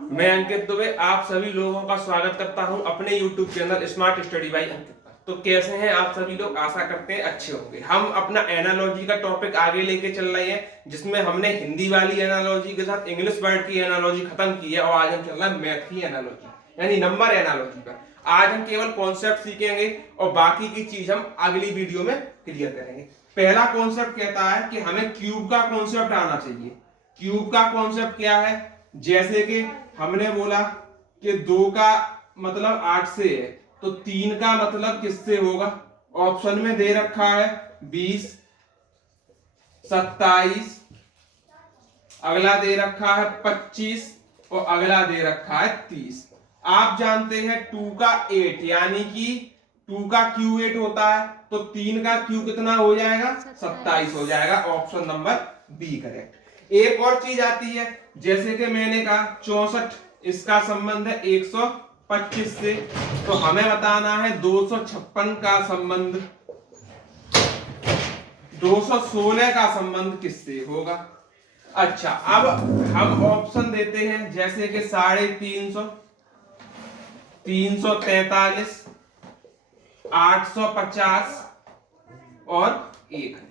मैं अंकित दुबे आप सभी लोगों का स्वागत करता हूं अपने YouTube channel smart study by Ankit पर। तो कैसे हैं आप सभी लोग? आशा करते हैं अच्छे होंगे। हम अपना एनालॉजी का टॉपिक आगे लेके चल रहे हैं, जिसमें हमने हिंदी वाली एनालॉजी के साथ इंग्लिश वर्ड की एनालॉजी खत्म की है और आज हम चल रहा है मैथ की एनालॉजी यानी नंबर एनालॉजी पर। आज हम केवल कॉन्सेप्ट सीखेंगे और बाकी की चीज हम अगली वीडियो में क्लियर करेंगे। पहला कॉन्सेप्ट कहता है कि हमें क्यूब का कॉन्सेप्ट आना चाहिए। क्यूब का कॉन्सेप्ट क्या है? जैसे कि हमने बोला कि 2 का मतलब 8 से है, तो 3 का मतलब किससे होगा? ऑप्शन में दे रखा है 20, 27, अगला दे रखा है 25 और अगला दे रखा है 30। आप जानते हैं 2 का 8 यानी कि 2 का क्यू 8 होता है, तो 3 का क्यू कितना हो जाएगा? 27 हो जाएगा। Option number B correct. एक और चीज आती है, जैसे कि मैंने कहा 64, इसका संबंध है 125 से, तो हमें बताना है 256 का संबंध 216 का संबंध किससे होगा? अच्छा, अब हम ऑप्शन देते हैं, जैसे कि 350, 343, 850 और 1000।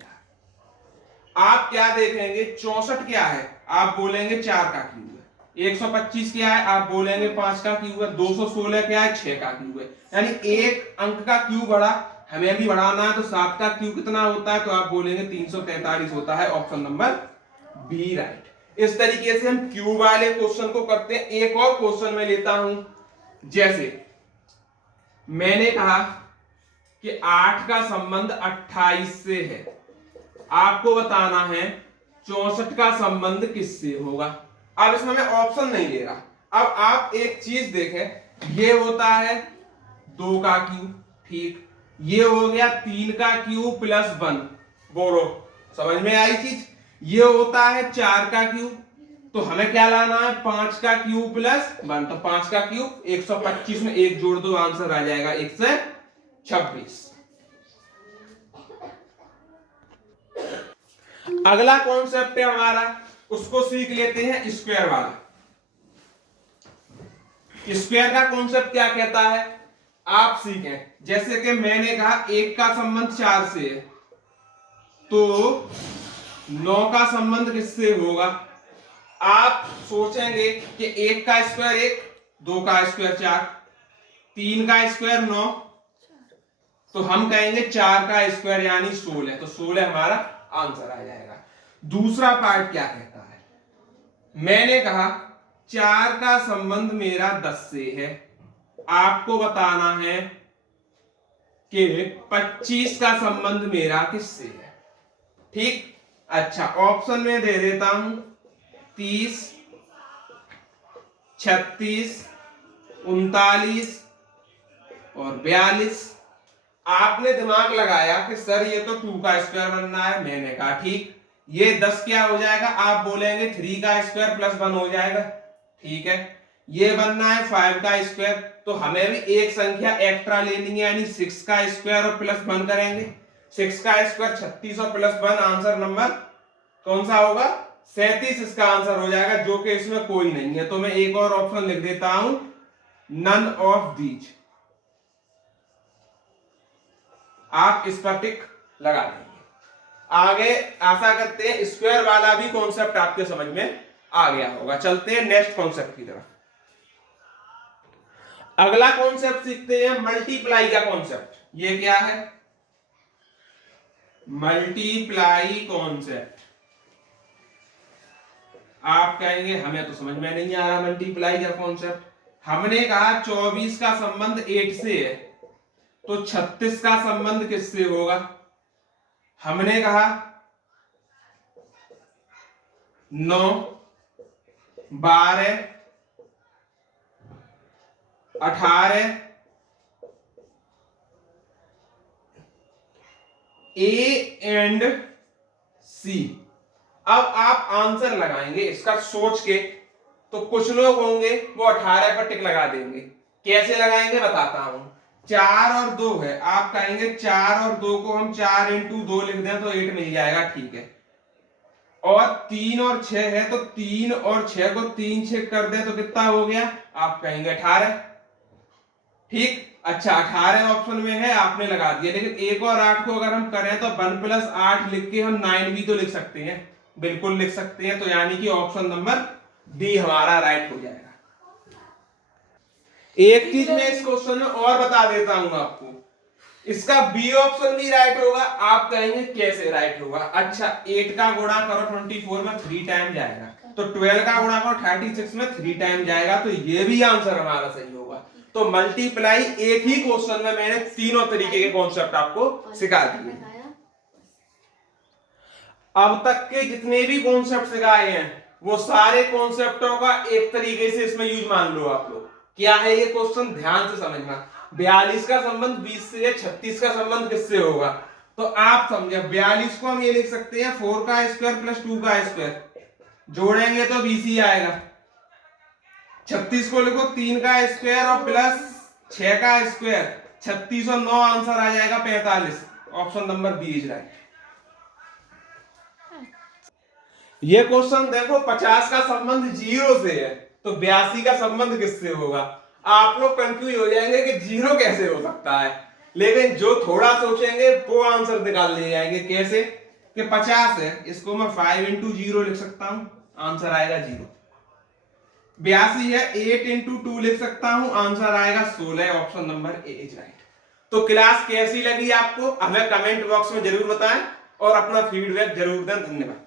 आप क्या देखेंगे? 64 क्या है? आप बोलेंगे 4 का क्यूब है। 125 क्या है? आप बोलेंगे 5 का क्यूब है। 216 क्या है? 6 का क्यूब है। यानी एक अंक का क्यूब बढ़ा, हमें भी बढ़ाना है, तो 7 का क्यूब कितना होता है? तो आप बोलेंगे 343 होता है। Option number B right. इस तरीके से हम क्यूब वाले क्वेश्चन को करते हैं। एक और क्वेश्चन में लेता हूं, जैसे मैंने कहा कि 8 का संबंध 28 से है, आपको बताना है 64 का संबंध किससे होगा। अब इसमें मैं ऑप्शन नहीं ले रहा। अब आप एक चीज देखें, ये होता है 2 का क्यूब, ठीक, ये हो गया 3 का क्यूब प्लस 1, बोलो समझ में आई चीज? ये होता है 4 का क्यूब, तो हमें क्या लाना है? 5 का क्यूब प्लस 1, तो 5 का क्यूब 125 में 1 जोड़ दो, आंसर आ जाएगा 126। अगला कॉन्सेप्ट है हमारा, उसको सीख लेते हैं, स्क्वायर वाला। स्क्वायर का कॉन्सेप्ट क्या कहता है आप सीखें। जैसे कि मैंने कहा 1 का संबंध 4 से है, तो 9 का संबंध किससे होगा? आप सोचेंगे कि 1 का स्क्वायर 1, 2 का स्क्वायर 4, 3 का स्क्वायर 9, तो हम कहेंगे 4 का स्क्वायर यानी 16, तो 16 हमारा आंसर आ जाएगा। दूसरा पार्ट क्या कहता है? मैंने कहा 4 का संबंध मेरा 10 से है, आपको बताना है कि 25 का संबंध मेरा किससे है, ठीक। अच्छा, ऑप्शन में दे देता हूं 30, 36, 39 और 42। आपने दिमाग लगाया कि सर ये तो 2 का स्क्वायर बनना है, मैंने कहा ठीक, ये 10 क्या हो जाएगा? आप बोलेंगे 3 का स्क्वायर प्लस 1 हो जाएगा, ठीक है। ये बनना है 5 का स्क्वायर, तो हमें भी एक संख्या एक्स्ट्रा लेनी है, यानी 6 का स्क्वायर और प्लस 1 करेंगे। 6 का स्क्वायर 36 और प्लस 1, आंसर नंबर कौन सा होगा? 37 इसका आंसर हो जाएगा, जो कि इसमें कोई नहीं है। तो मैं एक और ऑप्शन लिख देता हूं, नन ऑफ दीज। आप इस पर टिक लगा देंगे। आगे आशा करते हैं स्क्वायर वाला भी कॉन्सेप्ट आपके समझ में आ गया होगा। चलते हैं नेक्स्ट कॉन्सेप्ट की तरफ। अगला कॉन्सेप्ट सीखते हैं मल्टीप्लाई का कॉन्सेप्ट। ये क्या है? Multiply concept. आप कहेंगे हमें तो समझ में नहीं आ रहा मल्टीप्लाई का कॉन्सेप्ट। हमने कहा 24 का संबंध 8 से है, तो 36 का संबंध किससे होगा? हमने कहा 9, 12, 18, ए एंड सी। अब आप आंसर लगाएंगे इसका सोच के, तो कुछ लोग होंगे वो 18 पर टिक लगा देंगे। कैसे लगाएंगे बताता हूं। 4 और 2 है, आप कहेंगे 4 और 2 को हम 4 इंटू 2 लिख दें तो 8 मिल जाएगा, ठीक है। और 3 और 6 है, तो 3 और 6 को 3 छेक कर दे तो कितना हो गया, आप कहेंगे 18। ठीक, अच्छा 18 ऑप्शन में है, आपने लगा दिया। लेकिन 1 और 8 को अगर हम करें तो 1 + 8 लिख के हम 9 भी तो लिख सकते हैं, बिल्कुल लिख सकते हैं। तो यानी कि ऑप्शन नंबर डी हमारा राइट हो जाएगा। एक चीज मैं इस क्वेश्चन में और बता देता हूं आपको, इसका बी ऑप्शन भी राइट होगा। आप कहेंगे कैसे राइट होगा? अच्छा 8 का गुणा करो 24 में 3 टाइम जाएगा, तो 12 का गुणा करो 36 में 3 टाइम जाएगा, तो ये भी आंसर हमारा सही होगा। तो मल्टीप्लाई एक ही क्वेश्चन में मैंने तीनों तरीके के कॉन्सेप्ट आपको सिखा दिए। अब तक के जितने भी कॉन्सेप्ट सिखाए हैं वो सारे कॉन्सेप्टों का एक तरीके से इसमें यूज मान लो आप लोग। क्या है ये क्वेश्चन, ध्यान से समझना। 42 का संबंध 20 से है, 36 का संबंध किससे होगा? तो आप समझे 42 को हम ये लिख सकते हैं 4 का स्क्वायर प्लस 2 का स्क्वायर, जोड़ेंगे तो 20 ही आएगा। 36 को लिखो 3 का स्क्वायर और प्लस 6 का स्क्वायर, 36 और 9 आंसर आ जाएगा 45। Option number B is right. ये क्वेश्चन देखो 50 का संबंध 0 से है, तो 82 का संबंध किससे होगा? आप लोग कंफ्यूज हो जाएंगे कि 0 कैसे हो सकता है, लेकिन जो थोड़ा सोचेंगे वो आंसर निकाल ले जाएंगे। कैसे कि 50 है, इसको मैं 5 × 0 लिख सकता हूं, आंसर आएगा 0। 82 है, 8 × 2 लिख सकता हूं, आंसर आएगा 16। Option number A is right. तो क्लास कैसी लगी आपको हमें कमेंट बॉक्स में जरूर बताएं और अपना फीडबैक जरूर दें। धन्यवाद।